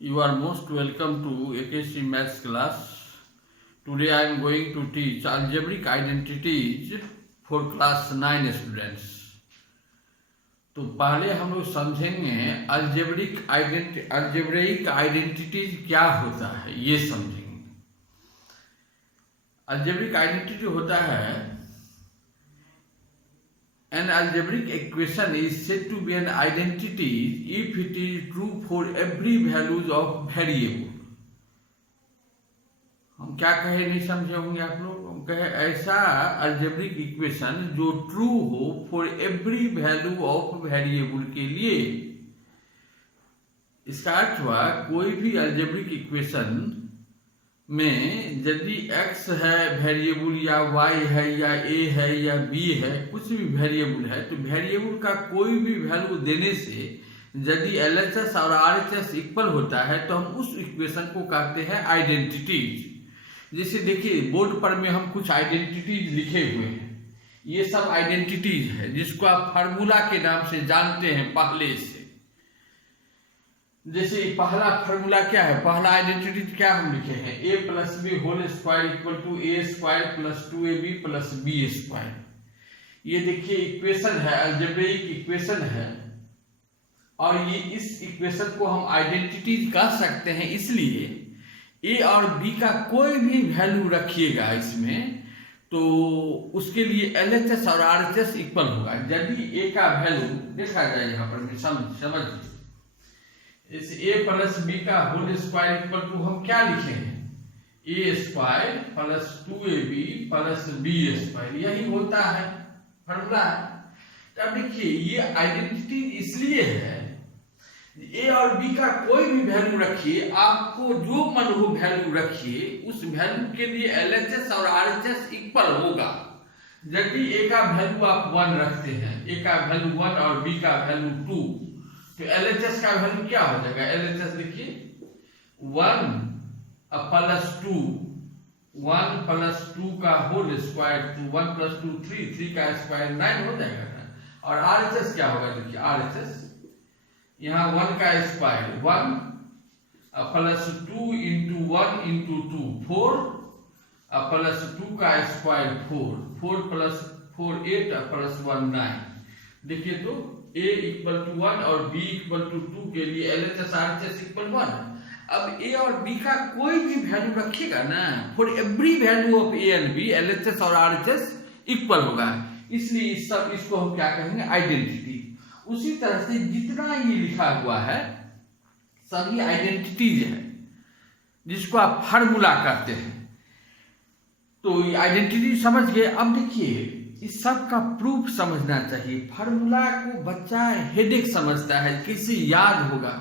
You are most welcome to AKC Maths class. Today I am going to teach algebraic identities for class 9 students. तो पहले हम लोग समझेंगे algebraic identities क्या होता है, ये समझेंगे। अल्जेब्रिक आइडेंटिटी होता है an algebraic equation is said to be an identity if it is true for every values of variable। हम क्या कहे नहीं समझे होंगे आप लोग। हम कहे ऐसा अल्जेब्रिक इक्वेशन जो ट्रू हो for every value of variable के लिए। इसका अर्थ हुआ कोई भी अल्जेब्रिक इक्वेशन में यदि x है वेरिएबल या y है या a है या b है, कुछ भी वेरिएबल है, तो वेरिएबल का कोई भी वैल्यू देने से यदि LHS और RHS इक्वल होता है तो हम उस इक्वेशन को कहते हैं आइडेंटिटीज। जैसे देखिए बोर्ड पर में हम कुछ आइडेंटिटीज लिखे हुए हैं, ये सब आइडेंटिटीज है जिसको आप फार्मूला के नाम से जानते हैं पहले से। जैसे पहला फार्मूला क्या है, पहला आइडेंटिटी क्या हम लिखे हैं, a plus B whole square equal to A square plus 2ab plus B square. ये देखिए इक्वेशन है, अलजेब्रिक इक्वेशन है, और ये इस इक्वेशन को हम आइडेंटिटीज कह सकते हैं। इसलिए a और b का कोई भी वैल्यू रखिएगा इसमें तो उसके लिए LHS और RHS इक्वल होगा। यदि a का वैल्यू देखा जाए यहाँ पर समझिए, इस a प्लस बी का होल स्क्वायर इक्वल टू हम क्या लिखे हैं, a square plus 2ab plus b square, यही होता है फॉर्मूला है। अब देखिए ये आइडेंटिटी इसलिए है, a और b का कोई भी वैल्यू रखिए, आपको जो मन हो वैल्यू रखिए, उस वैल्यू के लिए LHS और RHS इक्वल होगा। यदि a का वैल्यू आप 1 रखते हैं, a का वैल्यू 1 और b का वैल्यू 2, तो LHS का वैल्यू क्या हो जाएगा, LHS देखिए 1 प्लस 2, 1 प्लस 2 का होल स्क्वायर 2, 1 प्लस 2 3, 3 का स्क्वायर 9 हो जाएगा ना। और RHS क्या होगा, देखिए RHS यहाँ 1 का square 1 plus 2 into 1 into 2 4 plus 2 का स्क्वायर 4, 4 प्लस 4 8 प्लस 1 9। देखिए तो a इक्वल टू 1 और b इक्वल टू 2 के लिए LHS RHS इक्वल 1। अब a और b का कोई भी वैल्यू रखिएगा ना, for every value of a and b LHS और RHS इक्वल होगा। इसलिए इसको हम क्या कहेंगे, आइडेंटिटी। उसी तरह से जितना ये लिखा हुआ है सभी आइडेंटिटीज है जिसको आप फार्मूला कहते हैं। तो ये आइडेंटिटी समझ गए। अब देखिए इस सब का प्रूफ समझना चाहिए। फार्मूला को बच्चा हेडेक समझता है, किसी याद होगा।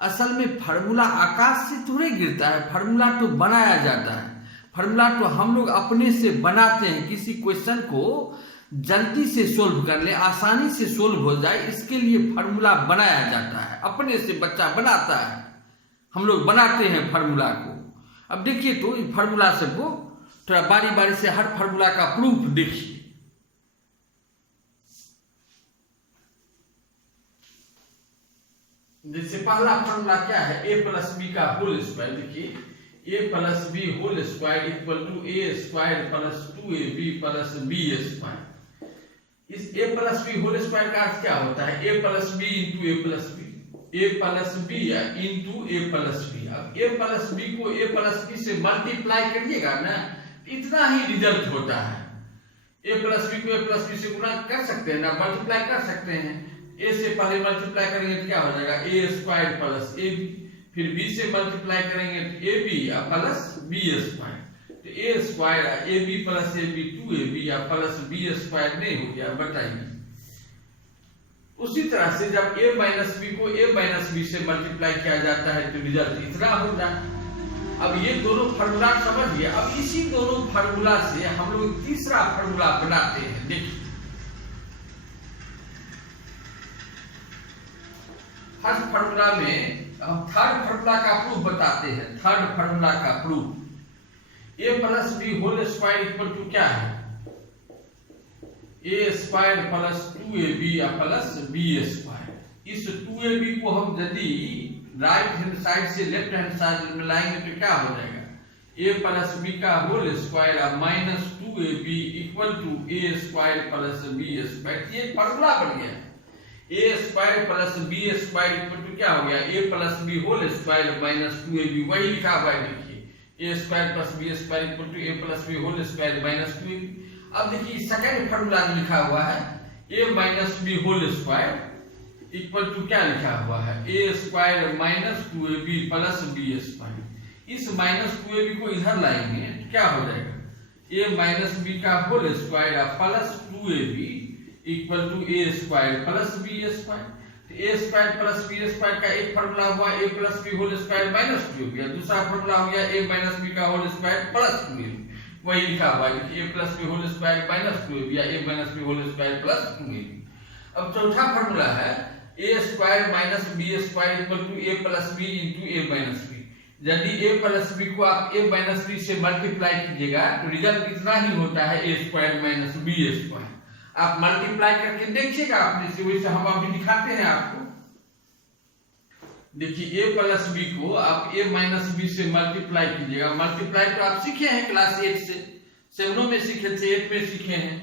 असल में फार्मूला आकाश से थोड़े गिरता है, फार्मूला तो बनाया जाता है। फार्मूला तो हम लोग अपने से बनाते हैं, किसी क्वेश्चन को जल्दी से सोल्व कर ले, आसानी से सोल्व हो जाए, इसके लिए फार्मूला बनाया जाता है। अपने से बच्चा बनाता है, हम लोग बनाते हैं फार्मूला को। अब देखिए तो फार्मूला सबको थोड़ा बारी बारी से हर फार्मूला का प्रूफ देखिए। जैसे पहला फॉर्मूला क्या है, a प्लस बी का होल स्क्वायर। देखिए a plus B whole square equal to a square plus 2ab plus b square. इस a plus B whole square का अर्थ क्या होता है, a plus B into a plus B, a plus B into a plus B. अब a plus B को a plus B से multiply करिएगा ना, इतना ही रिजल्ट होता है। a प्लस बी को a प्लस बी से गुणा कर सकते हैं ना, मल्टीप्लाई कर सकते हैं। a से पहले मल्टीप्लाई करेंगे तो क्या हो जाएगा, a स्क्वायर प्लस ab, फिर b से मल्टीप्लाई करेंगे तो ab प्लस b स्क्वायर। तो a square ab plus ab 2ab plus b square नहीं हो गया, बताइए। उसी तरह से जब a माइनस b को a माइनस b से मल्टीप्लाई किया जाता है तो रिजल्ट इतना होता है। अब ये दोनों फार्मूला समझिए। अब इसी दोनों फार्मूला से हम लोग तीसरा फार्मूला बनाते हैं। देखिए फर्स्ट फार्मूला में हम थर्ड फार्मूला का प्रूफ बताते हैं। थर्ड फार्मूला का proof, a plus B whole square equal to क्या है, a square plus 2ab plus b square. इस 2ab को हम यदि राइट हैंड साइड से लेफ्ट हैंड साइड में लाएंगे तो क्या हो जाएगा, a प्लस बी का whole square minus 2ab equal to a square plus b square. ये फॉर्मूला बन गया, a square plus b square equal to क्या हो गया, a plus b whole square minus 2ab। वही लिखा हुआ है, देखिए a square plus b square equal to a plus b whole square minus 2ab। अब देखिए सेकंड फॉर्मूला में लिखा हुआ है a minus b whole square equal to क्या लिखा हुआ है, a square minus 2ab plus b square. इस माइनस 2ab को इधर लाएंगे तो क्या हो जाएगा, a माइनस b का whole square plus 2ab equal to a square plus b square. तो a square plus b square का एक फॉर्मूला हुआ a plus b whole square minus 2ab, दूसरा फॉर्मूला हो गया a माइनस b का whole square plus 2ab। वही लिखा हुआ है a plus b whole square minus 2ab या a minus b whole square plus 2ab। अब चौथा फॉर्मूला है a square minus b square equal to a plus b into a minus b। यदि a plus b को आप a minus b से multiply कीजिएगा तो रिजल्ट इतना ही होता है a square minus b square. आप मल्टीप्लाई करके देखिएगा अपने से, वैसे हम अभी दिखाते हैं आपको। देखिए a प्लस b को आप a माइनस b से मल्टीप्लाई कीजिएगा। मल्टीप्लाई तो आप सीखे हैं क्लास 8 से, 7 में सीखे थे, 8 में सीखे हैं।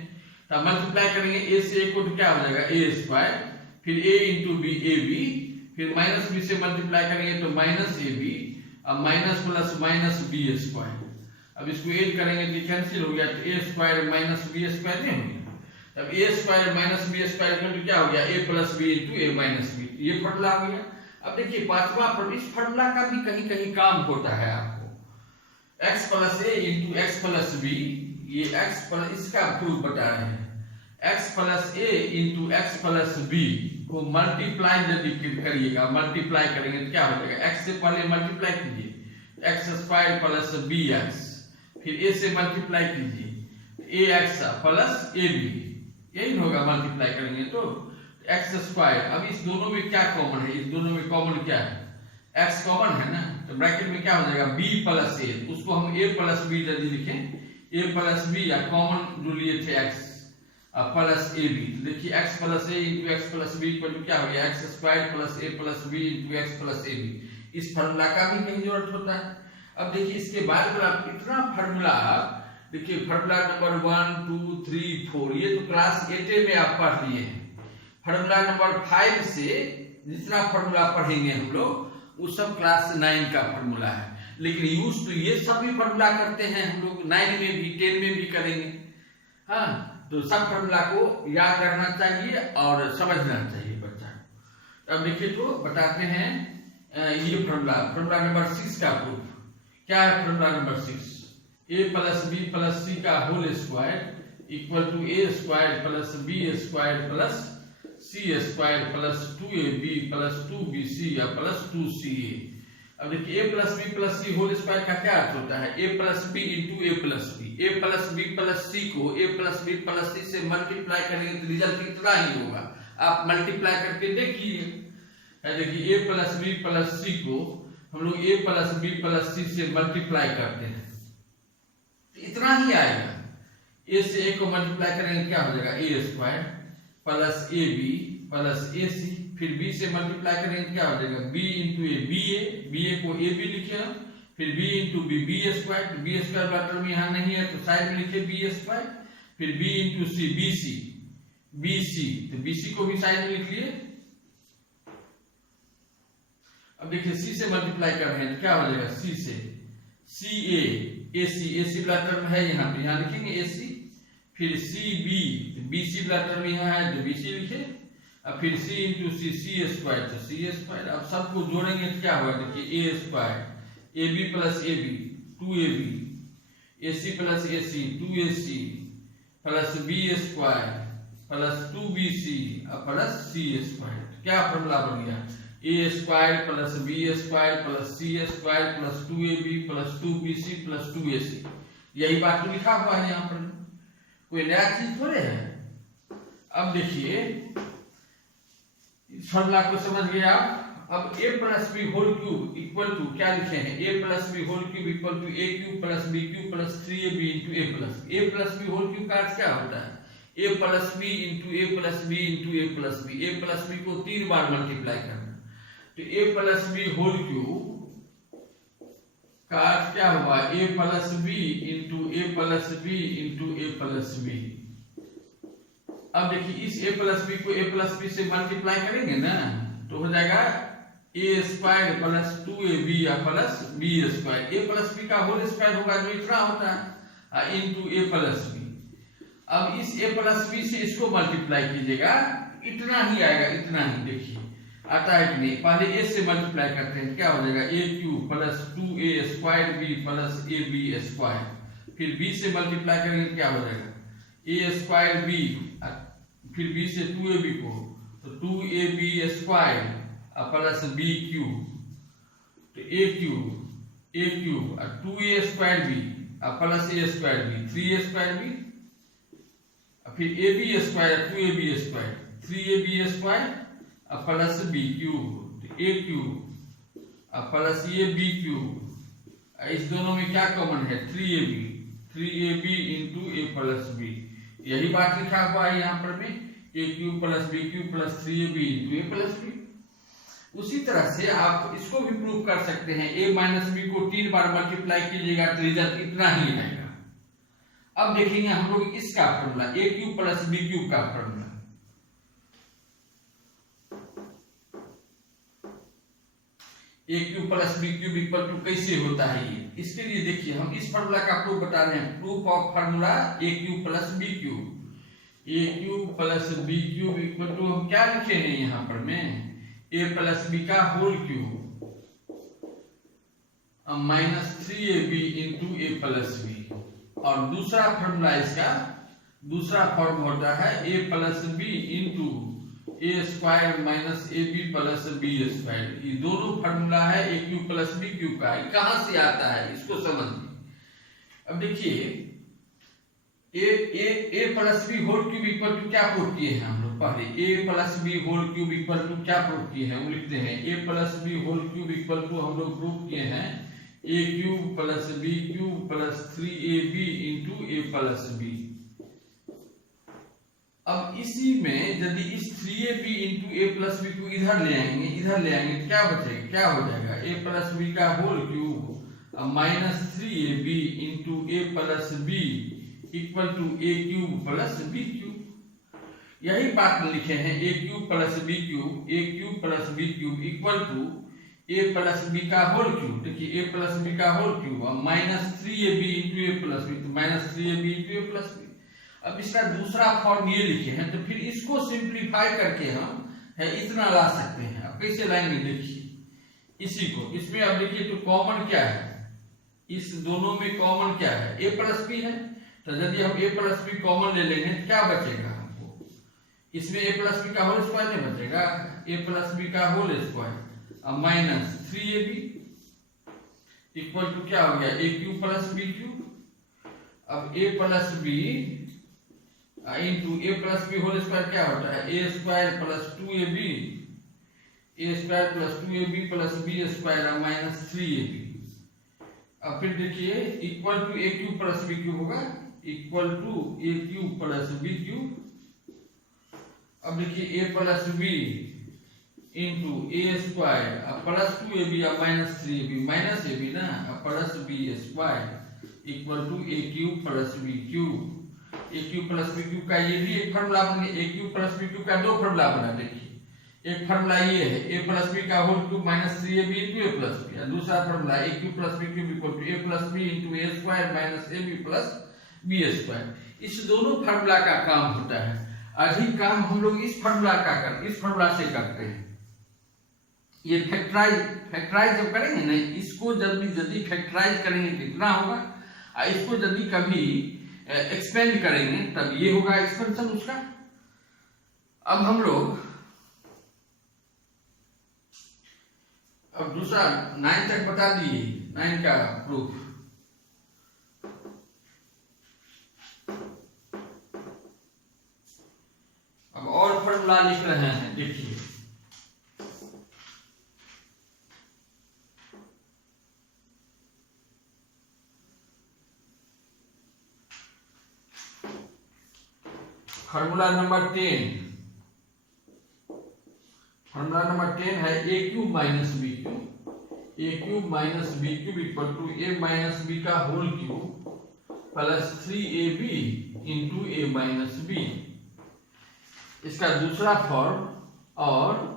तो मल्टीप्लाई करेंगे a से a को तो क्या हो जाएगा a स्क्वायर, फिर a into b a b, फिर माइनस बी से मल्टीप्लाई करेंगे तो माइनस ए बी, अब minus plus minus b square. अब इसको ऐड करेंगे तो कैंसिल हो गया, तो a square minus b square नहीं हो गया। अब a square minus b square तो क्या हो गया a plus B into a minus b. ये फॉर्मूला हो गया। अब देखिए पांचवा फॉर्मूला, इस फॉर्मूला का भी कहीं कहीं काम होता है आपको। x plus a into x plus b, ये x प्लस, इसका प्रूफ बता रहे हैं। x plus a into x plus B को मल्टीप्लाई यदि करिएगा, मल्टीप्लाई करेंगे तो क्या हो जाएगा, x से पहले मल्टीप्लाई कीजिए x square plus b x, फिर a से मल्टीप्लाई कीजिए a x plus A b, यही होगा मल्टीप्लाई करेंगे तो एक्स स्क्वायर। अब इस दोनों में क्या कॉमन है, इस दोनों में कॉमन क्या है, x कॉमन है ना, तो ब्रैकेट में क्या हो जाएगा b प्लस a, उसको हम a प्लस बी यदि लिखें a प्लस बी, या कॉमन जो लिए थे x प्लस ए बी, तो देखिए x plus a into x plus B equal to क्या हो गया x square plus a plus B into x plus A b. इस फार्मूला का भी कहीं जरूरत होता है। अब देखिए इसके बाद में आप इतना फार्मूला, देखिए फार्मूला नंबर 1 2 3 4 ये तो क्लास 8 में आप पढ़ लिए हैं। फार्मूला नंबर 5 से जितना फार्मूला पढ़ेंगे हम लोग वो सब क्लास 9 का फार्मूला है, लेकिन यूज तो ये सभी फार्मूला करते हैं हम लोग, 9 में भी 10 में भी करेंगे। हाँ, तो सब फार्मूला को याद रखना चाहिए और समझना चाहिए बच्चा। अब देखिए तो बताते हैं ये फार्मूला नंबर 6 का प्रूफ क्या है। Formula number 6, a plus B plus C का whole square equal to a square plus b square plus c square plus 2ab plus 2bc या प्लस 2ca। अब देखिए a plus B plus C whole square का क्या अर्थ होता है, a plus B into A plus B. a plus B plus C को a plus B plus C से मल्टीप्लाई करेंगे तो रिजल्ट इतना ही होगा। आप मल्टीप्लाई करके देखिए, देखिए a plus B plus C को हम लोग a plus B plus C से मल्टीप्लाई करते हैं तो इतना ही आएगा। a से a को मल्टीप्लाई करेंगे क्या हो जाएगा a square plus A B plus A C, फिर b से मल्टीप्लाई करेंगे क्या हो जाएगा b into A B A को ए बी लिखे, फिर b into B B square, तो बी स्क्वायर वाला टर्म यहाँ नहीं है तो साइड में लिखे बी स्क्वायर, फिर b into C B C, तो बी सी को भी साइड में लिख लिए। अब देखिए c से मल्टीप्लाई कर रहे हैं तो क्या हो जाएगा c से सी ए सी वाला टर्म है यहाँ पे, यहाँ लिखेंगे ए सी, फिर सी बी सी वाला टर्म यहाँ है तो बी सी लिखे, अब फिर c इंटू सी स्क्वायर तो सी स्क्वायर। अब सबको जोड़ेंगे तो क्या होगा, देखिए A square A B plus A B 2ab, A C plus A C 2ac plus B square plus 2bc plus C square. क्या फॉर्मूला बन गया, A square plus B square plus C square plus 2ab plus 2bc plus 2ac। यही बात तो लिखा हुआ है यहाँ पर, कोई नया चीज थोड़े है। अब देखिए इस फॉर्मूला को समझ गए आप। अब a plus B whole cube equal to क्या लिखे हैं, a plus B whole cube equal to a cube plus b cube plus 3ab into a plus B whole cube का अर्थ क्या होता है, a plus B into a plus B into a plus B को 3 बार multiply करना। तो a plus B whole cube का अर्थ क्या हुआ, a plus B into A plus B into A plus B. अब देखिए इस a प्लस बी को a प्लस बी से मल्टीप्लाई करेंगे ना तो हो जाएगा ए स्क्वायर प्लस 2ab या प्लस बी स्क्वायर। ए प्लस बी का होल स्क्वायर होगा जो इतना होता है इंटू ए प्लस बी। अब इस ए प्लस बी से इसको मल्टीप्लाई कीजिएगा इतना ही आएगा, इतना ही देखिए आता है कि नहीं। पहले ए से मल्टीप्लाई करते हैं, क्या हो जाएगा A cube plus 2a square B plus A B square. फिर बी से मल्टीप्लाई करेंगे क्या हो जाएगा ए स्क्वायर बी, फिर बी से 2ab को तो 2ab square plus B cube, तो ए क्यूब और 2a square B plus A square B 3a square B, फिर A B square 2ab square 3ab square plus B cube, A cube plus ये B cube. इस दोनों में क्या common है 3ab into ए plus B. यही बात लिखा हुआ है यहाँ पर में A cube plus B cube plus 3ab into A plus B. उसी तरह से आप इसको भी प्रूव कर सकते हैं, a माइनस बी को 3 बार मल्टीप्लाई कीजिएगा तो रिजल्ट इतना ही आएगा। अब देखेंगे हम लोग इसका फॉर्मूला ए क्यूब प्लस बी क्यूब का formula. A cube plus B cube equal to कैसे होता है ये, इसके लिए देखिए हम इस फॉर्मूला का प्रूफ बता रहे हैं। Proof of formula A cube plus B cube. A cube plus B cube equal to हम क्या लिखे हैं यहाँ पर में ए प्लस बी का whole cube minus 3ab into ए प्लस बी। और दूसरा फॉर्मूला इसका दूसरा फॉर्म होता है A plus B into A square minus A B plus B square. ये दोनों फॉर्मूला है A cube plus B cube का। कहां से आता है इसको समझिए। अब देखिए ए plus B whole cube equal to क्या प्रूफ किए हैं हम लोग, पहले A plus B whole cube equal to क्या प्रूफ किए हैं वो लिखते हैं। A plus B whole cube equal to हम लोग प्रूफ किए हैं A cube plus B cube plus 3ab into A plus B. अब इसी में यदि इस 3ab इंटू ए प्लस बी को इधर ले आएंगे तो क्या बचेगा, क्या हो जाएगा ए प्लस बी का whole cube minus 3ab into A plus B equal to A cube plus B cube. यही बात लिखे हैं A cube plus B cube equal to A plus B का होल क्यूब। देखिए ए प्लस बी का whole cube minus 3ab into ए plus B, तो minus 3ab into ए plus B. अब इसका दूसरा फॉर्म ये लिखे हैं, तो फिर इसको सिंप्लीफाई करके हम इतना ला सकते हैं। अब कैसे लाएंगे देखिए इसी को, इसमें अब देखिए तो कॉमन क्या है, इस दोनों में कॉमन क्या है ए प्लस बी है। तो यदि हम ए प्लस बी कॉमन ले लेंगे तो क्या बचेगा हमको, इसमें ए प्लस बी का होल स्क्वायर नहीं बचेगा, ए प्लस बी का whole square minus 3ab equal to क्या हो गया A cube plus B cube. अब A plus B into A plus B whole square क्या होता है A square plus 2ab plus B square minus 3ab। अब फिर देखिए equal to A cube plus B cube होगा equal to A cube plus B cube. अब देखिए ए plus B into ए square plus 2ab minus 3ab minus ए B ना plus B square equal to A cube plus B cube. A cube plus B cube का ये भी एक formula बन गया। A cube plus B cube का दो formula बना, देखिए एक फॉर्मूला ये है ए प्लस बी का whole cube minus 3ab into ए प्लस बी, और दूसरा formula A cube plus B cube equal to A plus B into A square minus A B plus B square. इस दोनों formula का काम होता है। अधिक काम हम लोग इस फॉर्मूला से करते हैं। ये फैक्टराइज जब करेंगे ना, इसको यदि फैक्टराइज करेंगे कितना होगा, इसको यदि कभी एक्सपेंड करेंगे तब ये होगा एक्सपेंशन उसका। अब हम लोग अब दूसरा 9 तक बता दिए, 9 का प्रूफ। अब और फॉर्मूला लिख रहे हैं, देखिए फॉर्मूला नंबर 10 10 है A cube minus B cube, A cube minus B cube equal to A minus B का whole cube plus 3ab into ए माइनस बी। इसका दूसरा फॉर्म और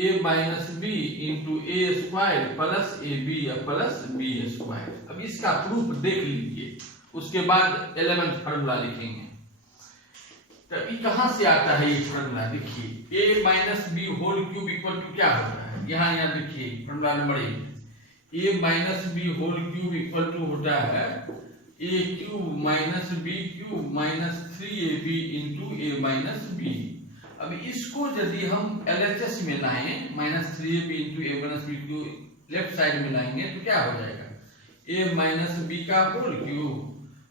a minus B into A square plus A B या plus B square. अब इसका proof देख लीजिए, उसके बाद 11th फार्मूला लिखेंगे। तो ये कहां से आता है ये फार्मूला? देखिए a minus b whole cube equal to क्या होता है, यहाँ देखिए formula number 1, a minus b whole cube equal to होता है a cube minus B cube minus 3ab into A minus b. अब इसको यदि हम LHS में लाएं माइनस 3ab इंटू ए माइनस बी को लेफ्ट साइड में लाएंगे तो क्या हो जाएगा, a माइनस बी का होल क्यूब,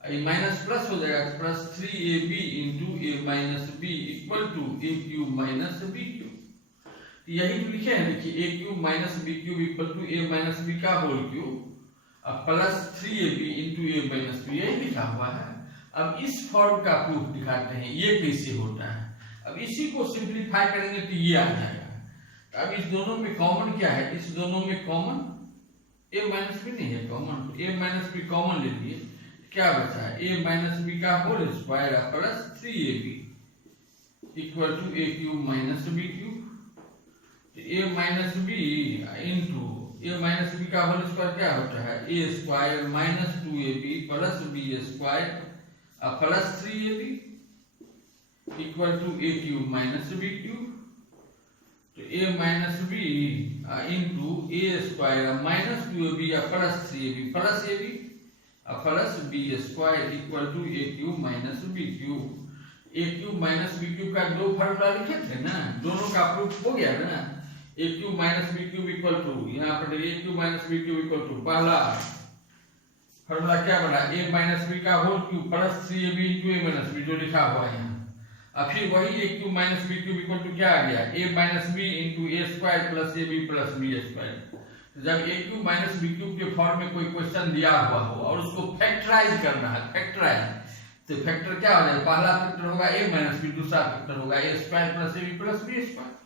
ये माइनस प्लस हो जाएगा plus 3ab into A minus b equal to a cube minus B cube. यही तो लिखे हैं, देखिए a cube minus B cube equal to a minus B का होल क्यूब अब प्लस 3ab इंटू ए माइनस बी, यही लिखा हुआ है। अब इस फॉर्म का प्रूफ दिखाते हैं ये कैसे होता है। अब इसी को सिंप्लीफाई करेंगे तो ये आ जाएगा। अब इस दोनों में कॉमन क्या है, इस दोनों में कॉमन a माइनस बी नहीं है कॉमन, तो a माइनस बी कॉमन ले लिए, क्या बचा है a माइनस बी का whole square plus 3ab equal to a cube minus B cube. a minus B into a minus B का होल स्क्वायर क्या होता है a square minus 2ab plus b square plus 3ab equal to a cube minus B cube. तो a minus B into A square minus 2ab plus 3ab plus ab plus b square equal to a cube minus B cube. a cube minus B cube का दो formula लिखे थे ना, दोनों का proof हो गया ना। a cube minus B cube equal to यहाँ पर a cube minus B cube equal to पहला फार्मूला क्या बना a माइनस बी का whole cube plus 3ab into ए माइनस बी जो लिखा हुआ है यहाँ। अब फिर वही a cube minus B cube equal to क्या आ गया a minus B into A square plus A B plus B square. जब a cube minus B cube के फॉर्म में कोई क्वेश्चन दिया हुआ हो और उसको फैक्टराइज करना है, फैक्टराइज तो फैक्टर क्या हो जाएगा, पहला फैक्टर होगा a माइनस बी, दूसरा फैक्टर होगा a square plus A B plus B square.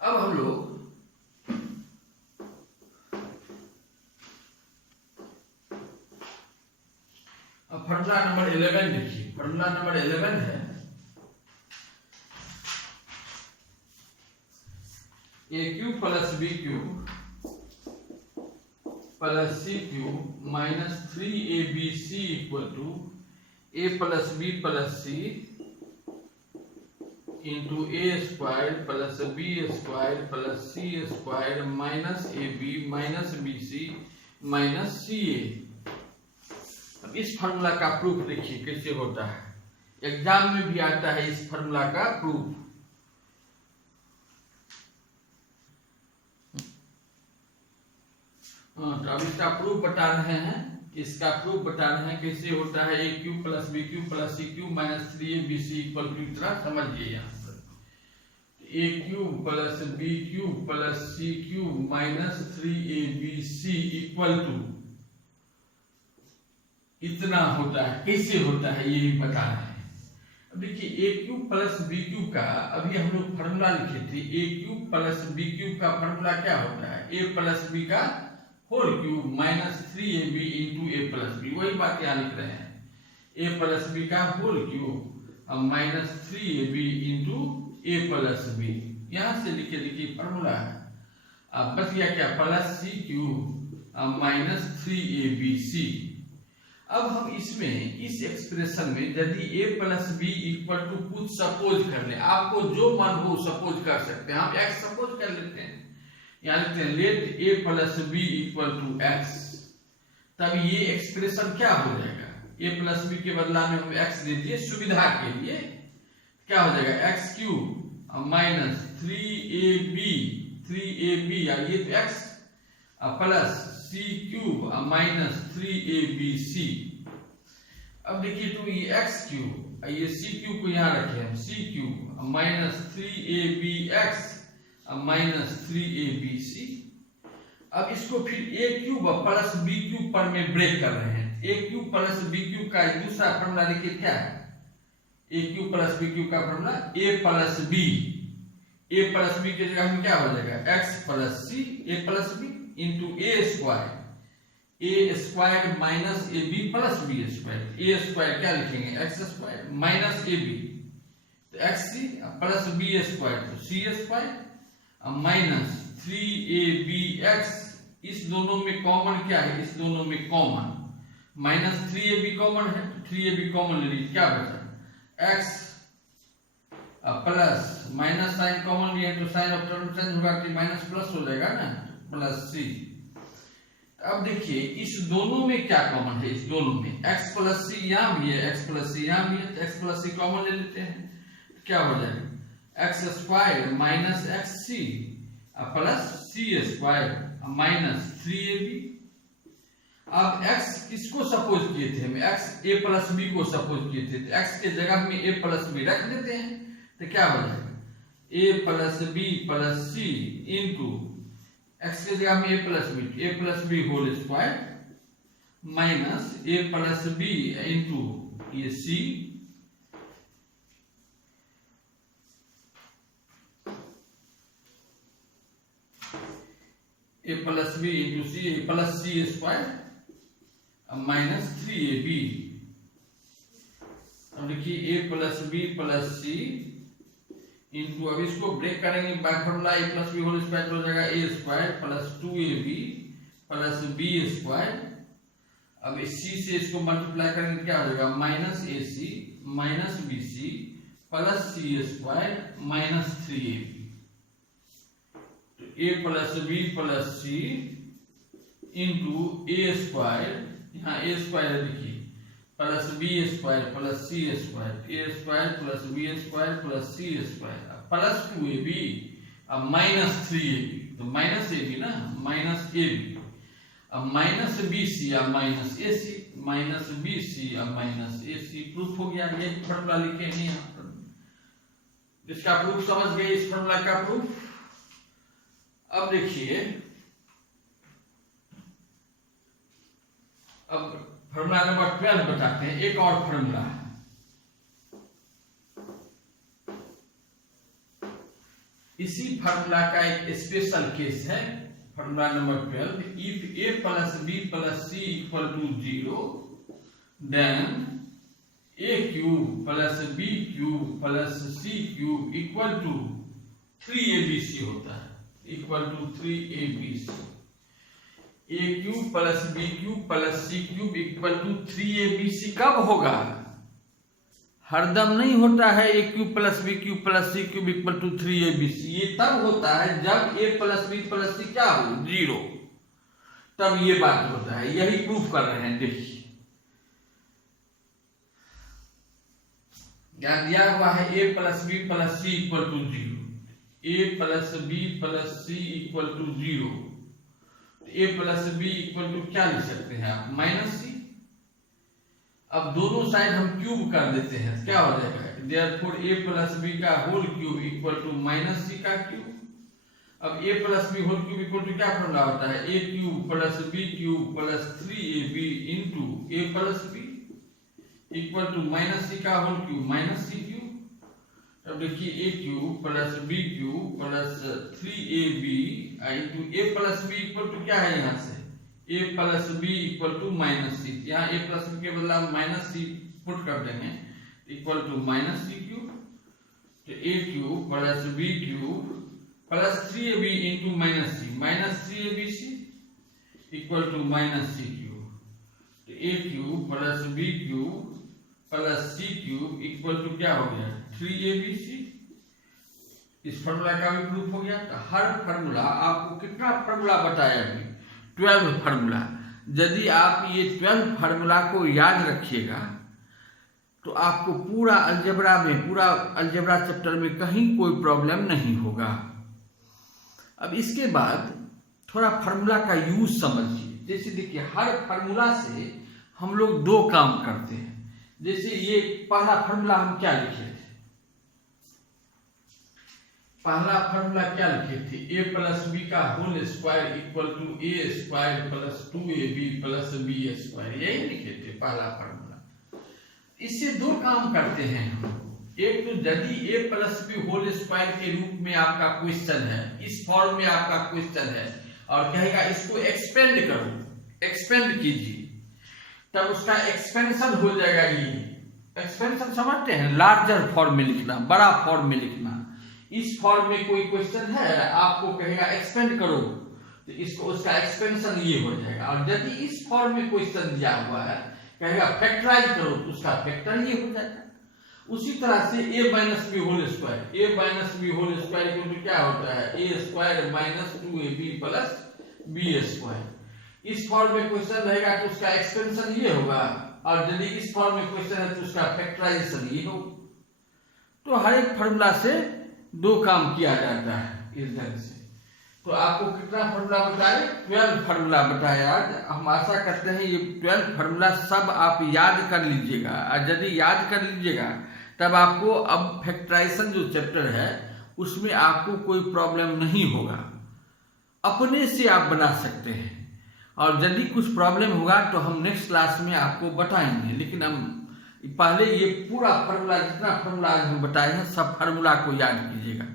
अब हम लोग फार्मूला नंबर 11 देखिए, फार्मूला नंबर 11 है a cube plus B cube plus c cube minus 3abc equal to a plus B plus c into A square plus B square plus C square minus A b minus b c minus c a. अब इस formula का proof देखिए कैसे होता है, exam में भी आता है इस फार्मूला का प्रूफ। तो अब इसका प्रूफ बता रहे हैं, इसका प्रूफ बता रहे हैं कैसे होता है a cube plus B cube plus c cube minus 3abc equal to इतना समझिए। यहाँ पर a cube plus B cube plus c cube minus 3abc equal to इतना होता है, कैसे होता है ये भी बता रहे हैं। अब देखिए a cube plus B cube का अभी हम लोग फार्मूला लिखे थे, a cube plus B cube का फार्मूला क्या होता है a प्लस बी का whole cube minus 3ab into ए प्लस बी। वही बात यहाँ लिख रहे हैं, a प्लस बी का whole cube minus 3ab into ए प्लस बी। यहाँ से लिखे देखिए फार्मूला है, अब बच गया क्या plus c cube minus 3abc। अब हम इसमें इस एक्सप्रेशन में यदि a plus B equal to कुछ सपोज कर ले, आपको जो मन हो सपोज कर सकते हैं, हम x सपोज कर लेते हैं, यहाँ लिखते हैं let a plus B equal to x। तब ये एक्सप्रेशन क्या हो जाएगा, a प्लस बी के बदला में हम x दे दिए सुविधा के लिए, क्या हो जाएगा x क्यूब माइनस 3ab यार ये तो x plus c cube minus 3abc। अब देखिए तो ये x क्यूब, ये सी क्यूब को यहाँ रखे हम, सी cube minus 3abx minus 3abc। अब इसको फिर a cube plus b cube पर में ब्रेक कर रहे हैं। a cube plus b cube का दूसरा फॉर्मूला देखिए क्या है, a cube plus b cube का formula a plus b a plus b की जगह में क्या हो जाएगा x plus c a plus B into A square minus A B plus B square. A square क्या लिखेंगे एक्स स्क्वायर माइनस ए b तो x c plus B square तो सी स्क्वायर माइनस 3ab एक्स। इस दोनों में कॉमन क्या है, इस दोनों में कॉमन माइनस 3ab कॉमन है तो 3ab कॉमन ले लीजिए, क्या बचा x plus minus sign common लिया तो साइन ऑफ टर्म चेंज होगा कि माइनस प्लस हो जाएगा ना प्लस सी। अब देखिए इस दोनों में क्या कॉमन है, इस दोनों में x प्लस सी यहाँ भी है x प्लस सी यहाँ भी है तो x प्लस सी कॉमन ले लेते हैं तो क्या हो जाएगा x square minus x c plus सी स्क्वायर माइनस 3ab। अब x किसको सपोज किए थे हम x a प्लस बी को सपोज किए थे तो x के जगह में a प्लस बी रख देते हैं तो क्या हो जाएगा a plus B plus c into x के जगह में ए plus B whole square minus a plus B into ये c a plus B into c plus C square minus 3ab। अब देखिए ए plus B plus c into अब इसको break करेंगे by formula a plus B whole square हो जाएगा ए square plus 2ab plus B square. अब इस सी से इसको मल्टीप्लाई करेंगे क्या हो जाएगा minus a c minus b c plus C square minus 3ab। तो a plus B plus c into A square, यहाँ ए स्क्वायर देखिए plus B square plus C square a square plus B square plus C square plus 2ab अब minus 3ab तो minus ab ना minus ab अब minus bc अब minus ac minus bc अब minus ac। Proof हो गया, ये formula लिखे हैं यहाँ पर, इसका प्रूफ समझ गए इस फॉर्मूला का प्रूफ। अब देखिए अब फॉर्मूला नंबर 12 बताते हैं। एक और फॉर्मूला है, इसी फॉर्मूला का एक स्पेशल केस है formula number 12। If a plus B plus c equal to 0 then a cube plus B cube plus c cube equal to 3abc होता है, equal to 3abc। a cube plus B cube plus c cube equal to 3abc कब होगा, हरदम नहीं होता है a cube plus B cube plus c cube equal to 3abc। ये तब होता है जब a प्लस बी प्लस सी क्या हो 0, तब ये बात होता है, यही प्रूफ कर रहे हैं। देखिए ध्यान दिया हुआ है a plus B plus c equal to 0, a plus B plus c equal to 0। a plus B equal to क्या लिख सकते हैं आप माइनस सी। अब दोनों साइड हम क्यूब कर देते हैं, क्या हो जाएगा देयरफॉर a प्लस बी का whole cube equal to minus c का क्यूब। अब a plus B whole cube equal to क्या फॉर्मूला होता है a cube plus B cube plus 3ab into a plus B equal to minus c का whole cube minus c cube. अब देखिए a cube plus B cube plus 3ab into a plus B equal to क्या है यहाँ से a plus B equal to minus c, यहाँ a plus B के बदला माइनस सी पुट कर देंगे equal to minus c cube. तो a cube plus B cube plus 3ab into minus 3abc equal to minus c cube. तो a cube plus B cube plus c cube equal to क्या हो गया 3abc। इस formula का भी proof हो गया। तो हर फॉर्मूला आपको कितना फॉर्मूला बताया अभी 12 फार्मूला। यदि आप ये 12 फार्मूला को याद रखिएगा तो आपको पूरा अलजेब्रा चैप्टर में कहीं कोई प्रॉब्लम नहीं होगा। अब इसके बाद थोड़ा फार्मूला का यूज समझिए। जैसे देखिए हर फार्मूला से हम लोग दो काम करते हैं। जैसे ये पहला फार्मूला हम क्या लिखे थे, पहला फॉर्मूला क्या लिखे थे a प्लस बी का whole square equal to a square plus 2ab plus b square, यही लिखे थे पहला फॉर्मूला। इससे दो काम करते हैं हम। एक तो यदि a plus B whole square के रूप में आपका क्वेश्चन है, इस फॉर्म में आपका क्वेश्चन है और कहेगा इसको एक्सपेंड करो, एक्सपेंड कीजिए, तब उसका एक्सपेंशन हो जाएगा। ये एक्सपेंशन समझते हैं, लार्जर फॉर्म में लिखना, बड़ा फॉर्म में लिखना। इस फॉर्म में कोई क्वेश्चन है, आपको कहेगा एक्सपेंड करो, तो इसको उसका एक्सपेंशन ये हो जाएगा। और यदि इस फॉर्म में क्वेश्चन दिया हुआ है, कहेगा फैक्टराइज करो, तो उसका फैक्टर ये हो जाएगा। उसी तरह से a minus b whole square, a minus b whole square क्योंकि क्या होता है, a square minus 2ab plus B square. इस फॉर्म में क्वेश्चन रहेगा तो उसका एक्सपेंशन ये होगा, और यदि इस फॉर्म में क्वेश्चन है तो उसका फैक्टराइजेशन ये हो। तो हर एक फॉर्मूला से दो काम किया जाता है इस ढंग से। तो आपको कितना फॉर्मूला बताए, 12 फॉर्मूला बताया आज। हम आशा करते हैं ये 12 फॉर्मूला सब आप याद कर लीजिएगा, और यदि याद कर लीजिएगा तब आपको अब फैक्टराइजेशन जो चैप्टर है उसमें आपको कोई प्रॉब्लम नहीं होगा, अपने से आप बना सकते हैं। और यदि कुछ प्रॉब्लम होगा तो हम नेक्स्ट क्लास में आपको बताएंगे, लेकिन हम पहले ये पूरा फार्मूला, जितना फार्मूला हम बताए हैं सब फार्मूला को याद कीजिएगा।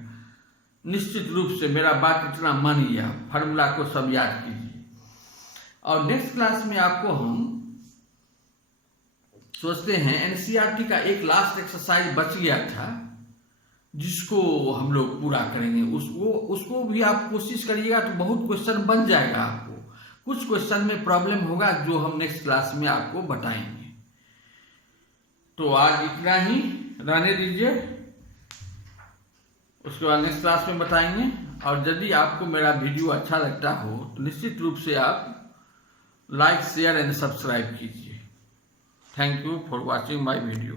निश्चित रूप से मेरा बात इतना मानिए, फार्मूला को सब याद कीजिए। और नेक्स्ट क्लास में आपको हम सोचते हैं एनसीईआरटी का एक लास्ट एक्सरसाइज बच गया था जिसको हम लोग पूरा करेंगे। उसको भी आप कोशिश करिएगा तो बहुत क्वेश्चन बन जाएगा। आपको कुछ क्वेश्चन में प्रॉब्लम होगा जो हम नेक्स्ट क्लास में आपको बताएंगे। तो आज इतना ही रहने दीजिए, उसके बाद नेक्स्ट क्लास में बताएंगे। और यदि आपको मेरा वीडियो अच्छा लगता हो तो निश्चित रूप से आप लाइक, शेयर एंड सब्सक्राइब कीजिए। Thank you for watching my video.